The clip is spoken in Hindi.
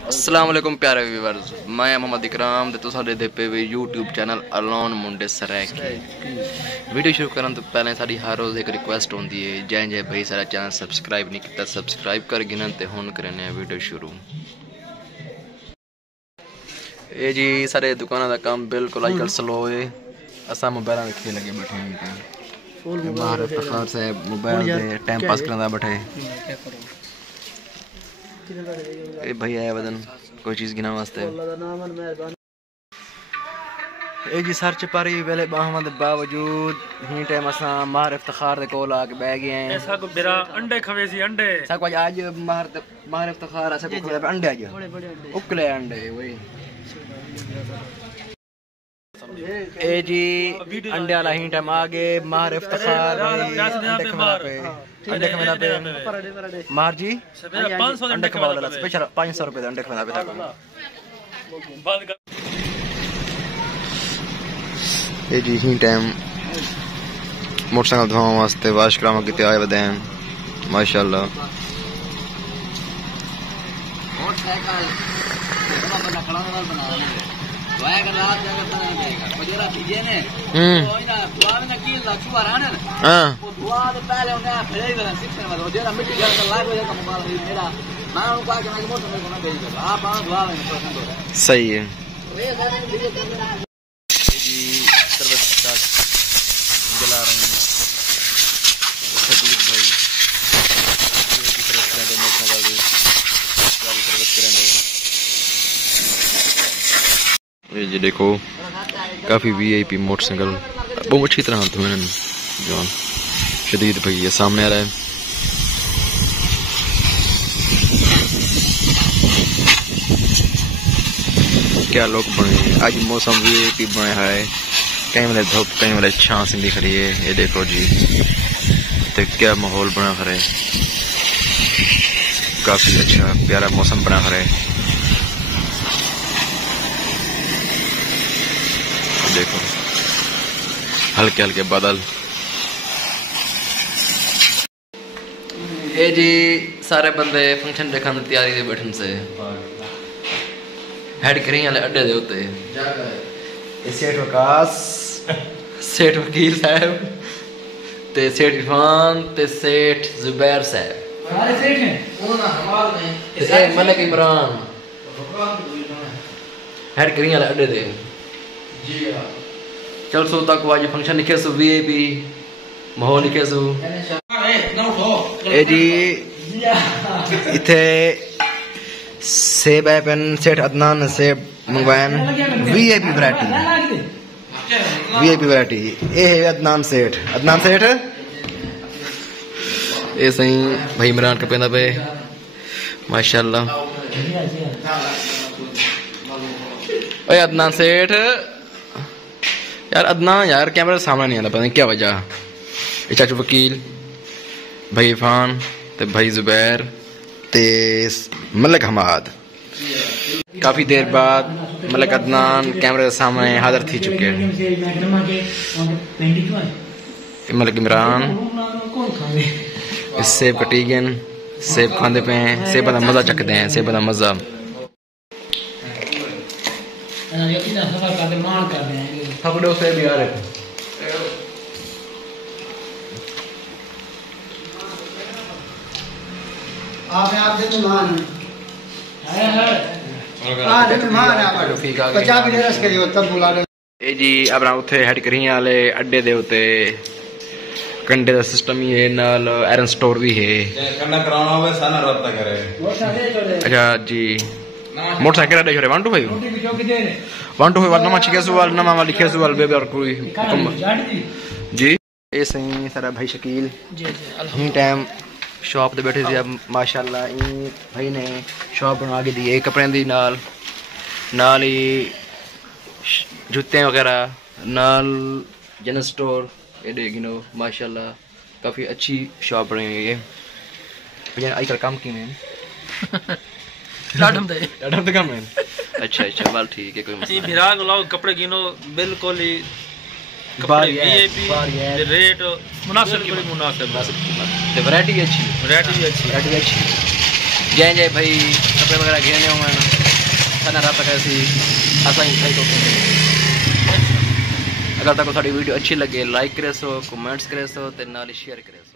अस्सलाम वालेकुम प्यारे व्यूअर्स, मैं मोहम्मद इकराम ते तुसां दे पे भी यूट्यूब चैनल अलोन मुंडे सराइकी। वीडियो शुरू करन तो पहले साडी हर रोज़ एक रिक्वेस्ट होंदी है, जे भाई सारा चैनल सब्सक्राइब नहीं किया सब्सक्राइब कर गिनन ते हुन करने वीडियो शुरू। ये जी सारे दुकाना दा काम बिल्कुल आजकल स्लो है। असा मोबाइल में खेल लगे बैठे हैं बाहर इफ्तार से मोबाइल दे टाइम पास करना बैठे। ए भाई आया वदन कोई चीज गिना वास्ते ए जी सर चपारी वेले बाहमा दे बावजूद ही टाइम असा मार इफ्तार दे कोल आके बैठ गए हैं। ऐसा को बिरा अंडे खवे सी अंडे सब आज मार इफ्तार ऐसा को अंडे आज उकले अंडे वही ए जी अंडे वाला ही टाइम आगे मार इफ्तार अंडे खवाना पे मार जी 500 अंडे खवाना स्पेशल 500 रुपए अंडे खवाना पे बंद कर ए जी ही टाइम मोटरसाइकिल धोने वास्ते वाश कराने की तैयारी बदे माशाल्लाह। मोटरसाइकिल बना खड़ा बना वाया कर रात जाकर बना देगा बजेरा भीजे ने तो ना दुआ में कील ला छुआ रहने हां वो दुआ तो पहले उन्हें फिरे वाला शिक्षण वाला बजेरा मिट्टी घर का लाग हो जाएगा मोबाइल मेरा मैं उनको आके मैं मोटर में बना भेज दूंगा आप आना दुआ में पसंद हो रहा है सही है। जी सर्विस स्टार्ट जला रहे हैं सदीद भाई की तरफ से मोटरसाइकिल गाड़ी सर्विस करेंगे। ये जी देखो काफ़ी वीआईपी मोटरसाइकिल बहुत अच्छी तरह तो मैंने जॉन शदीद भाई ये सामने आ रहा है। क्या लोग बने आज मौसम वीआईपी बना है, कहीं वाले धूप कहीं वाले छांव भी खड़ी है। ये देखो जी तो क्या माहौल बना खड़ा है, काफ़ी अच्छा प्यारा मौसम बना खड़ा है। देखो हल्के हल्के बादल। ए जी सारे बंदे फंक्शन देखने की तैयारी से बैठन से हेड करी वाले अड्डे दे होते सेठ वकास सेठ वकील साहब ते सेठ इरफान ते सेठ जुबैर साहब सारे सेठ हैं ते मलिक इमरान हेड करी वाले अड्डे दे चल सो तक आज फंक्शन लिखे सो वीआईपी माहौल लिखे सो ए जी इथे सेब है पेन सेठ अदनान सेब मंगवान वीआईपी वैरायटी ए है अदनान सेठ ए सही भाई इमरान का पेंदा पे माशाल्लाह। ओए अदनान सेठ यार अदनान यार कैमरे सामने नहीं आता पता नहीं क्या वजह। चाचू वकील भाई इरफान ते भाई जुबैर ते मलिक हमाद काफी देर बाद मलिक अदनान कैमरे के सामने हाजिर थी चुके हैं। मलिक इमरान इस सेब कटीगन सेब खाते पे हैं, सेब का मजा चखते हैं, सेब का मजा। पकड़ो से भी आ रहे आप दे मेहमान ए जी अब उथे हेड करी वाले अड्डे दे उते कंडे दा सिस्टम ही है नाल आयरन स्टोर भी है कन्ना कराना होवे साना रब्ता करे। अच्छा जी मोटरसाइकिल अड्डे छोरे 125 वाला नमा छिके सुवाल नमा वाली लिखे सुवाल बेबे और कोई जी ए सही सारा भाई शकील जी टाइम शॉप पे बैठे थे। अब माशाल्लाह भाई ने शॉप बना के दी है कपड़े दी नाल ही जूते वगैरह नाल जनरल स्टोर ये देखो माशाल्लाह काफ़ी अच्छी शॉप बनी हुई है। भैया आजकल काम की में लाडम दे काम में अच्छा बाल ठीक है कोई मसला नहीं। भिराग लाओ कपड़े गिनो बिल्कुल ही वीआईपी रेट मुनासिब की मुनासिब ते वैरायटी भी अच्छी जय भाई कपड़े वगैरह घेरने होंगे ना साना रब्ता करे सी असां ही तो अगर तक साडी वीडियो अच्छी लगे लाइक करे सो कमेंट्स करे सो ते नाल शेयर करे सो।